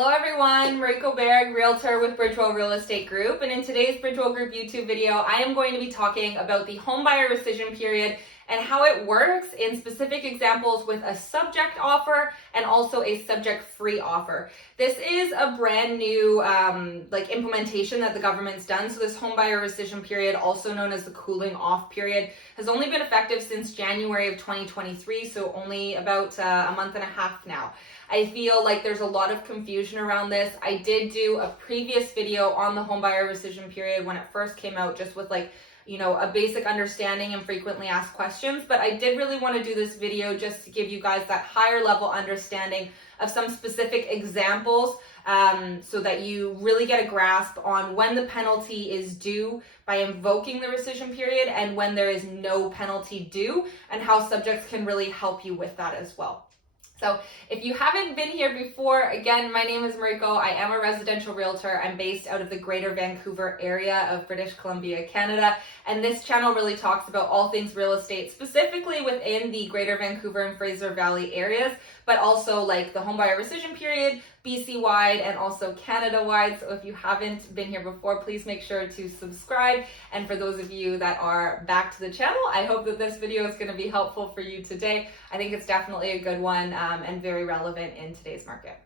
Hello everyone, Mariko, realtor with Bridgewell Real Estate Group, and in today's Bridgewell Group YouTube video, I am going to be talking about the homebuyer rescission period and how it works in specific examples with a subject offer and also a subject-free offer. This is a brand new implementation that the government's done. So this homebuyer rescission period, also known as the cooling off period, has only been effective since January of 2023, so only about a month and a half now. I feel like there's a lot of confusion around this. I did do a previous video on the homebuyer rescission period when it first came out, just with a basic understanding and frequently asked questions, but I did really want to do this video just to give you guys that higher level understanding of some specific examples so that you really get a grasp on when the penalty is due by invoking the rescission period and when there is no penalty due, and how subjects can really help you with that as well. So if you haven't been here before, again, my name is Mariko. I am a residential realtor. I'm based out of the Greater Vancouver area of British Columbia, Canada. And this channel really talks about all things real estate, specifically within the Greater Vancouver and Fraser Valley areas, but also like the homebuyer rescission period, BC-wide and also Canada-wide. So if you haven't been here before, please make sure to subscribe. And for those of you that are back to the channel, I hope that this video is going to be helpful for you today. I think it's definitely a good one and very relevant in today's market.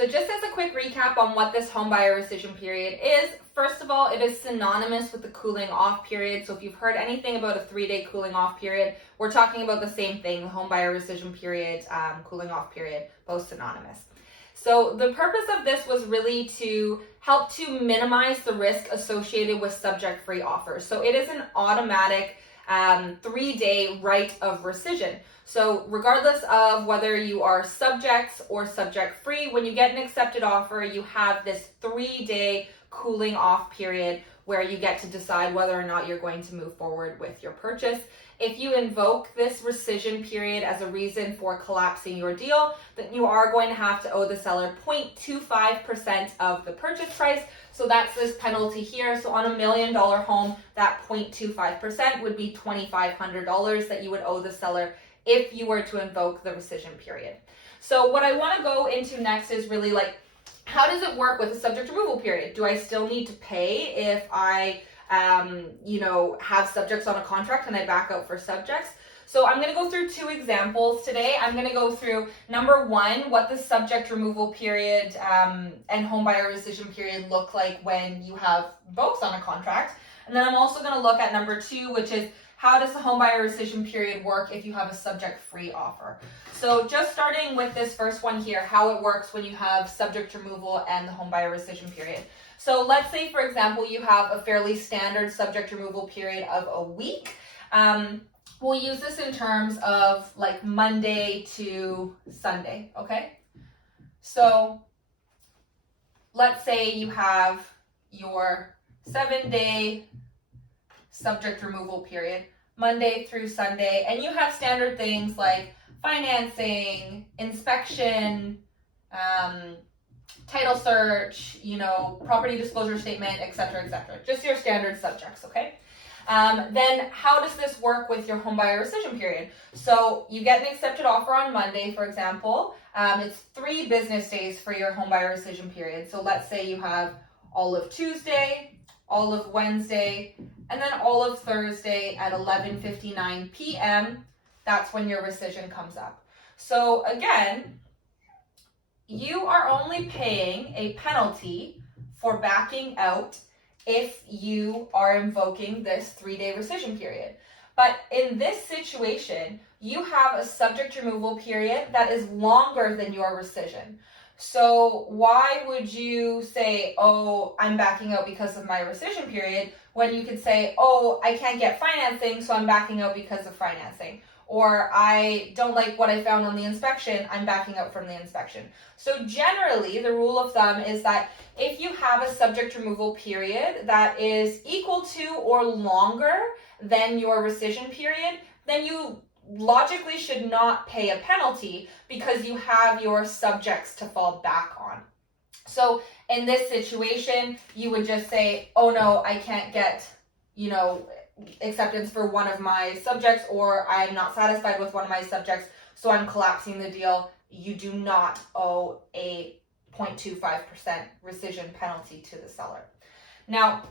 So just as a quick recap on what this homebuyer rescission period is, first of all, it is synonymous with the cooling off period. So if you've heard anything about a 3-day cooling off period, we're talking about the same thing, the homebuyer rescission period, cooling off period, both synonymous. So the purpose of this was really to help to minimize the risk associated with subject-free offers. So it is an automatic 3-day right of rescission. So regardless of whether you are subjects or subject-free, when you get an accepted offer, you have this 3-day cooling off period where you get to decide whether or not you're going to move forward with your purchase. If you invoke this rescission period as a reason for collapsing your deal, then you are going to have to owe the seller 0.25% of the purchase price. So that's this penalty here. So on $1 million home, that 0.25% would be $2,500 that you would owe the seller if you were to invoke the rescission period. So what I want to go into next is really how does it work with a subject removal period? Do I still need to pay if I have subjects on a contract and I back out for subjects? So I'm going to go through 2 examples today. I'm going to go through number 1, what the subject removal period and homebuyer rescission period look like when you have both on a contract. And then I'm also going to look at number 2, which is how does the homebuyer rescission period work if you have a subject-free offer? So just starting with this first one here, how it works when you have subject removal and the homebuyer rescission period. So let's say, for example, you have a fairly standard subject removal period of a week. We'll use this in terms of like Monday to Sunday, okay? So let's say you have your 7-day subject removal period, Monday through Sunday, and you have standard things like financing, inspection, title search, property disclosure statement, etc., just your standard subjects, okay? Then how does this work with your homebuyer rescission period? So you get an accepted offer on Monday, for example. It's 3 business days for your homebuyer rescission period. So let's say you have all of Tuesday, all of Wednesday, and then all of Thursday at 11:59 p.m. That's when your rescission comes up. So again, you are only paying a penalty for backing out if you are invoking this 3-day rescission period. But in this situation, you have a subject removal period that is longer than your rescission. So why would you say, oh, I'm backing out because of my rescission period, when you could say, oh, I can't get financing, so I'm backing out because of financing. Or I don't like what I found on the inspection, I'm backing out from the inspection. So generally, the rule of thumb is that if you have a subject removal period that is equal to or longer than your rescission period, then you logically should not pay a penalty because you have your subjects to fall back on. So in this situation, you would just say, oh no, I can't get, acceptance for one of my subjects, or I'm not satisfied with one of my subjects, so I'm collapsing the deal, you do not owe a 0.25% rescission penalty to the seller. Now,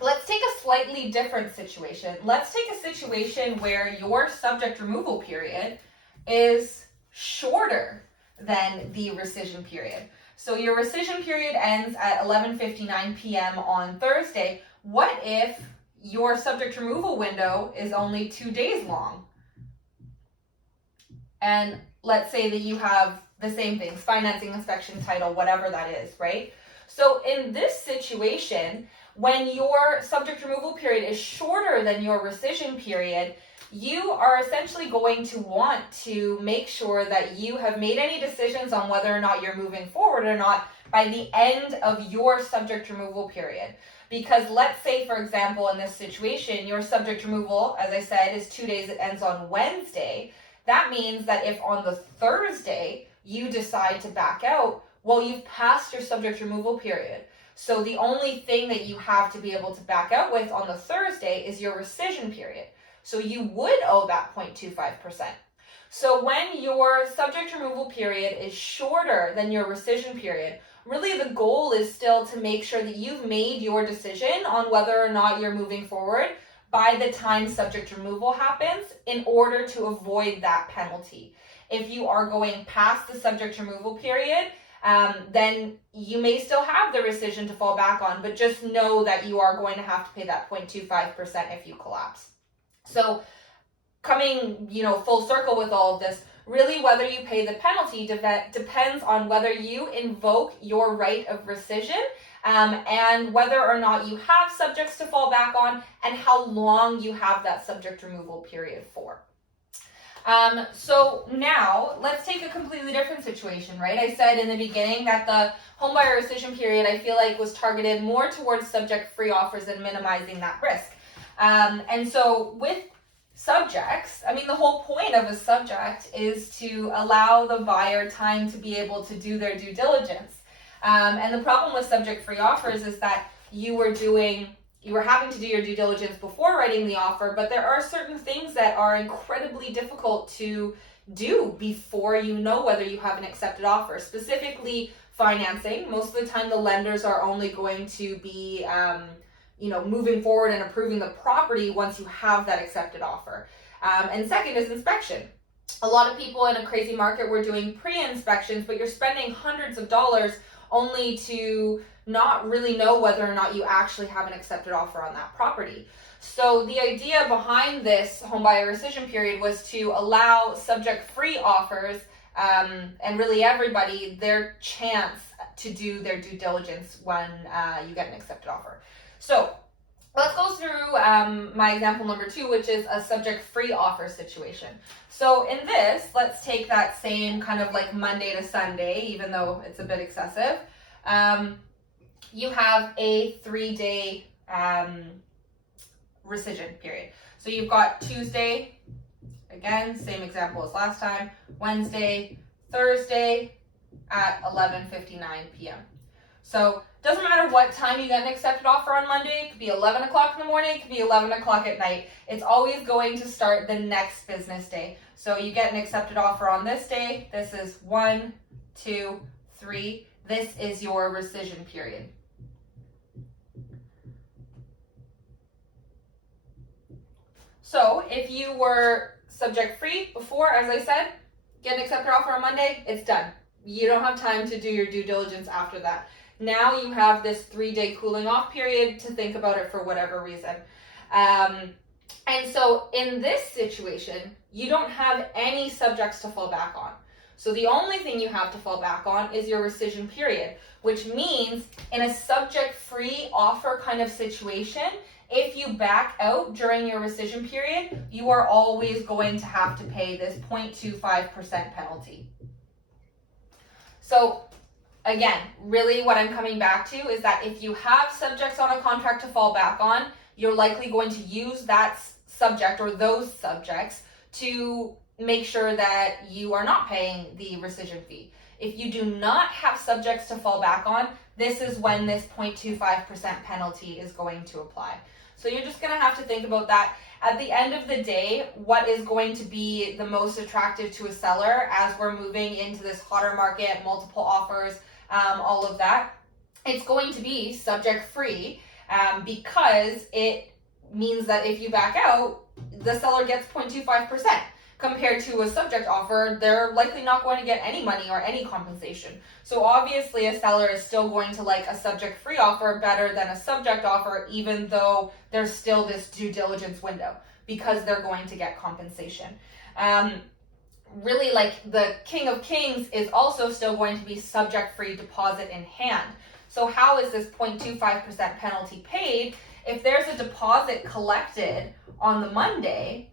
let's take a slightly different situation. Let's take a situation where your subject removal period is shorter than the rescission period. So your rescission period ends at 11:59 p.m. on Thursday. What if your subject removal window is only 2 days long? And let's say that you have the same things, financing, inspection, title, whatever that is, right? So in this situation, when your subject removal period is shorter than your rescission period, you are essentially going to want to make sure that you have made any decisions on whether or not you're moving forward or not by the end of your subject removal period. Because let's say, for example, in this situation, your subject removal, as I said, is 2 days. It ends on Wednesday. That means that if on the Thursday you decide to back out, well, you've passed your subject removal period. So the only thing that you have to be able to back out with on the Thursday is your rescission period. So you would owe that 0.25%. So when your subject removal period is shorter than your rescission period, really the goal is still to make sure that you've made your decision on whether or not you're moving forward by the time subject removal happens in order to avoid that penalty. If you are going past the subject removal period, then you may still have the rescission to fall back on, but just know that you are going to have to pay that 0.25% if you collapse. So coming, full circle with all of this, really whether you pay the penalty depends on whether you invoke your right of rescission and whether or not you have subjects to fall back on and how long you have that subject removal period for. So now let's take a completely different situation, right? I said in the beginning that the homebuyer rescission period, I feel like, was targeted more towards subject-free offers and minimizing that risk. And so with subjects, the whole point of a subject is to allow the buyer time to be able to do their due diligence. And the problem with subject-free offers is that you were having to do your due diligence before writing the offer, but there are certain things that are incredibly difficult to do before you know whether you have an accepted offer. Specifically, financing. Most of the time, the lenders are only going to be moving forward and approving the property once you have that accepted offer. And second is inspection. A lot of people in a crazy market were doing pre-inspections, but you're spending hundreds of dollars only to not really know whether or not you actually have an accepted offer on that property. So the idea behind this homebuyer rescission period was to allow subject-free offers and really everybody their chance to do their due diligence when you get an accepted offer. So let's go through my example number 2, which is a subject-free offer situation. So in this, let's take that same kind of like Monday to Sunday, even though it's a bit excessive. You have a 3-day rescission period. So you've got Tuesday, again, same example as last time, Wednesday, Thursday at 11:59 p.m. So doesn't matter what time you get an accepted offer on Monday. It could be 11 o'clock in the morning. It could be 11 o'clock at night. It's always going to start the next business day. So you get an accepted offer on this day. This is 1, 2, 3. This is your rescission period. So if you were subject free before, as I said, get an accepted offer on Monday, it's done. You don't have time to do your due diligence after that. Now you have this 3-day cooling off period to think about it for whatever reason. And so in this situation, you don't have any subjects to fall back on. So the only thing you have to fall back on is your rescission period, which means in a subject-free offer kind of situation, if you back out during your rescission period, you are always going to have to pay this 0.25% penalty. So again, really what I'm coming back to is that if you have subjects on a contract to fall back on, you're likely going to use that subject or those subjects to make sure that you are not paying the rescission fee. If you do not have subjects to fall back on, this is when this 0.25% penalty is going to apply. So you're just going to have to think about that. At the end of the day, what is going to be the most attractive to a seller as we're moving into this hotter market, multiple offers, all of that? It's going to be subject free, because it means that if you back out, the seller gets 0.25%. Compared to a subject offer, they're likely not going to get any money or any compensation. So obviously a seller is still going to like a subject free offer better than a subject offer, even though there's still this due diligence window, because they're going to get compensation. Really, like the King of Kings is also still going to be subject free deposit in hand. So how is this 0.25% penalty paid? If there's a deposit collected on the Monday,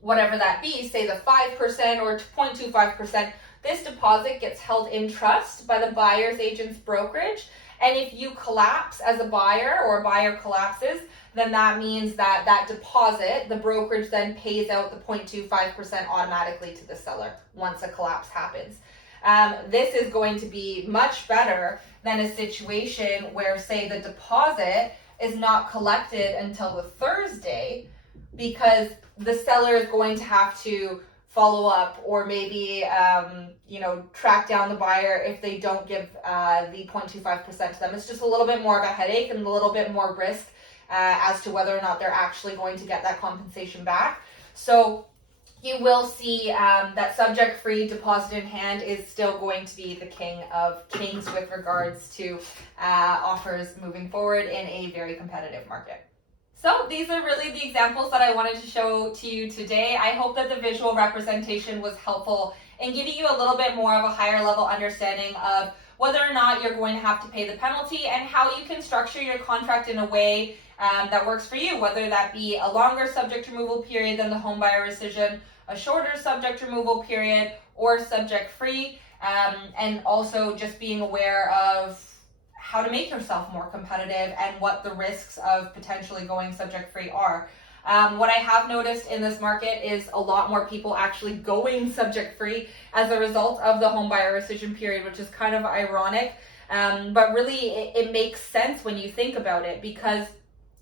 whatever that be, say the 5% or 0.25%, this deposit gets held in trust by the buyer's agent's brokerage. And if you collapse as a buyer, or a buyer collapses, then that means that that deposit, the brokerage then pays out the 0.25% automatically to the seller once a collapse happens. This is going to be much better than a situation where, say, the deposit is not collected until the Thursday, because the seller is going to have to follow up, or maybe track down the buyer if they don't give the 0.25% to them. It's just a little bit more of a headache and a little bit more risk as to whether or not they're actually going to get that compensation back. So you will see that subject-free deposit in hand is still going to be the King of Kings with regards to offers moving forward in a very competitive market. So these are really the examples that I wanted to show to you today. I hope that the visual representation was helpful in giving you a little bit more of a higher level understanding of whether or not you're going to have to pay the penalty, and how you can structure your contract in a way that works for you, whether that be a longer subject removal period than the home buyer rescission, a shorter subject removal period, or subject free, and also just being aware of how to make yourself more competitive and what the risks of potentially going subject free are. What I have noticed in this market is a lot more people actually going subject free as a result of the home buyer rescission period, which is kind of ironic. But really it makes sense when you think about it, because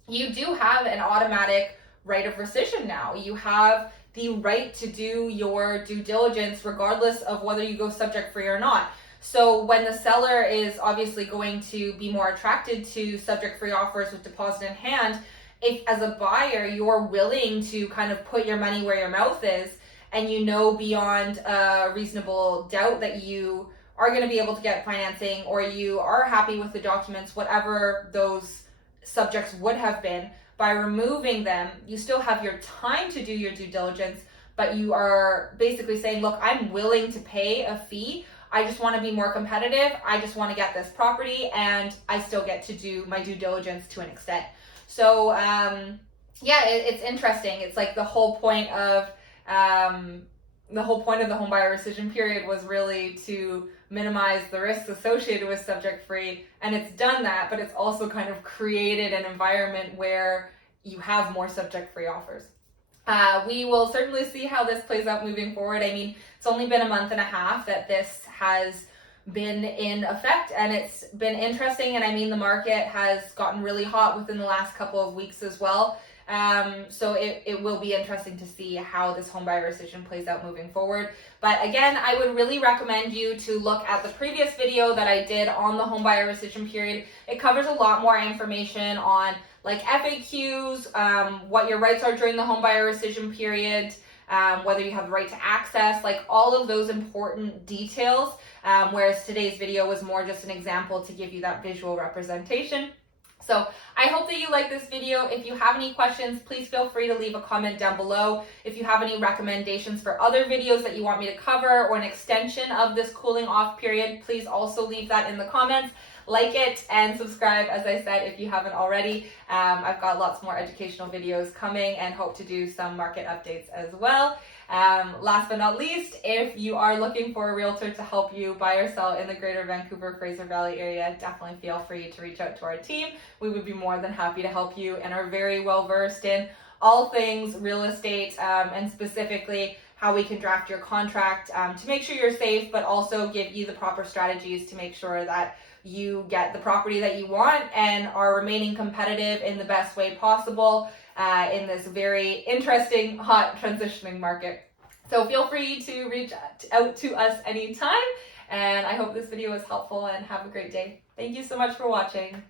you do have an automatic right of rescission now. You have the right to do your due diligence regardless of whether you go subject free or not. So when the seller is obviously going to be more attracted to subject free offers with deposit in hand, if as a buyer you're willing to kind of put your money where your mouth is, and you know beyond a reasonable doubt that you are going to be able to get financing, or you are happy with the documents, whatever those subjects would have been, by removing them, you still have your time to do your due diligence, but you are basically saying, look, I'm willing to pay a fee. I just want to be more competitive. I just want to get this property, and I still get to do my due diligence to an extent. So it's interesting. It's like the whole point of the home buyer rescission period was really to minimize the risks associated with subject free, and it's done that, but it's also kind of created an environment where you have more subject free offers. We will certainly see how this plays out moving forward. I mean, it's only been a month and a half that this has been in effect, and it's been interesting. And I mean, the market has gotten really hot within the last couple of weeks as well. So it will be interesting to see how this home buyer rescission plays out moving forward. But again, I would really recommend you to look at the previous video that I did on the home buyer rescission period. It covers a lot more information on like FAQs, what your rights are during the home buyer rescission period, whether you have the right to access, like all of those important details, whereas today's video was more just an example to give you that visual representation. So I hope that you like this video. If you have any questions, please feel free to leave a comment down below. If you have any recommendations for other videos that you want me to cover, or an extension of this cooling off period, please also leave that in the comments. Like it and subscribe, as I said, if you haven't already. I've got lots more educational videos coming, and hope to do some market updates as well. Last but not least, if you are looking for a realtor to help you buy or sell in the greater Vancouver, Fraser Valley area, definitely feel free to reach out to our team. We would be more than happy to help you, and are very well versed in all things real estate, and specifically how we can draft your contract to make sure you're safe, but also give you the proper strategies to make sure that you get the property that you want and are remaining competitive in the best way possible in this very interesting, hot, transitioning market. So feel free to reach out to us anytime, and I hope this video was helpful, and have a great day. Thank you so much for watching.